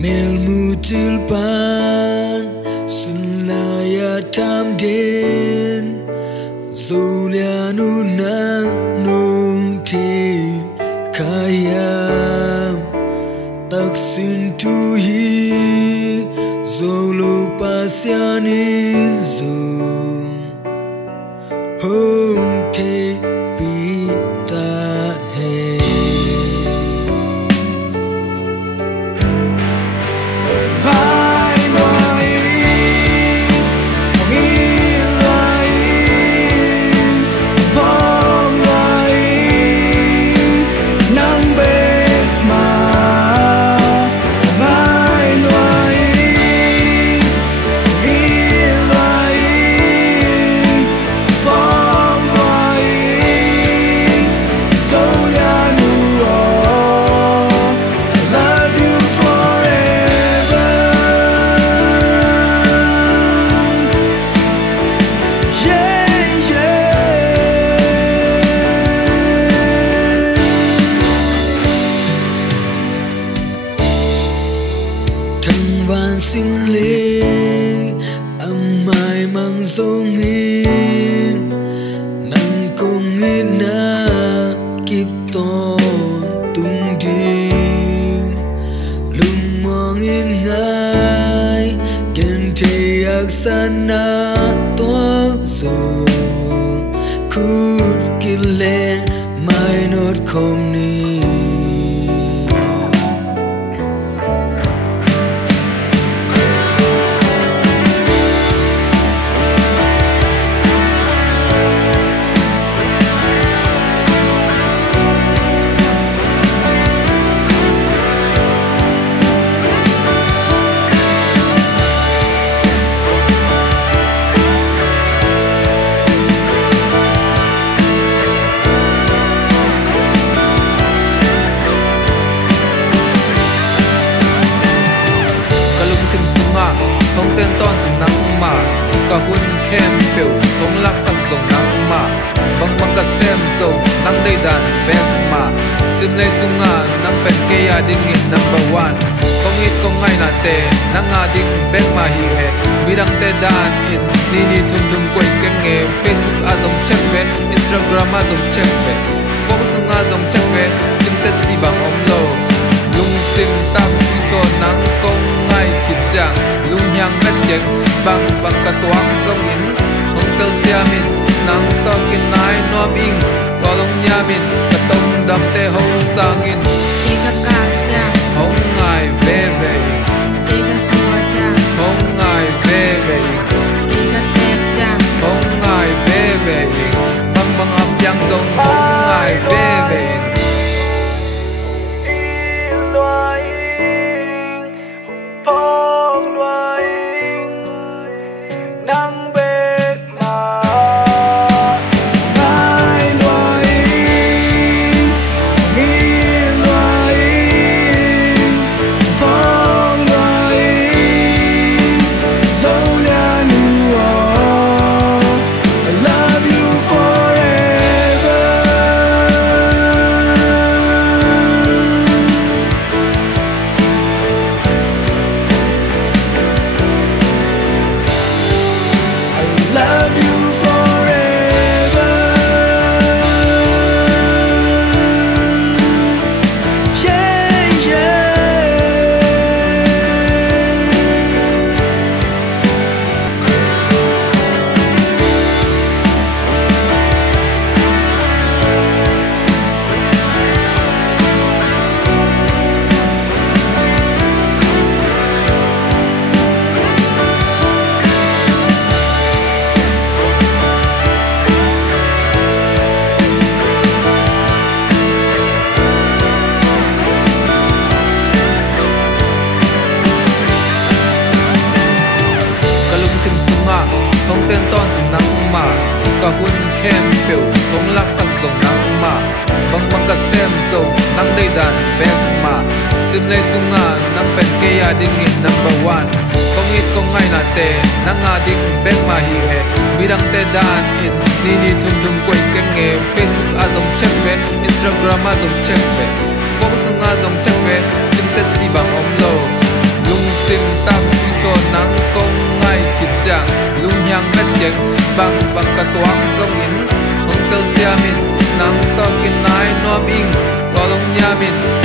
Melmutilpan sunaya tamden zulianu nung te kayam taksin tuhi zolo pasyani zo hong te pita hai. Xin lê mai mang dông in nang công in na kịp ton tung ding lung mong in ngai gen te aksana toak zo kut kilen mai not kom ni. Hong ten ton tum nang ma ka hun kem peu hong lak sang zong nang ma bang bang ka sem zo nang dei dan bek ma sim le tunga nang pen ke ya ding in number 1 kong it kong ngai na te nang nga ding bek ma hi he mirang te dan in ni ni thum thum koi keng nge Facebook a zong check ve Instagram a zong check ve phone sunga zong check ve sim te chi bang om lo lung sim tam to nang kong ngai khit chang lung hyang met jeng bang bang ka tuang zong in hong tel siamin nang to kin nai nom ing to long nyamin ka tong dam te hong sang in ke ka ka cha hong ngai ve ve ke ka chua cha hong ngai ve ve ke ka te cha hong ngai ve ve bang bang ap yang zong hong ngai ve ve sem so nang dei dan bek ma sim le tunga nang pen ke ya ding in number 1 kong it kong ngai na te nang a ding bek ma hi he mirang te dan in ni thum thum koi keng nge Facebook azong check ve Instagram azong check ve phong sung azong check ve sim te chi bang om lo lung sim tam pi to nang kong ngai khit chang lung hyang met jeng bang ka tuang zong in hong tel sia min nang to kin nai no ming to long nya min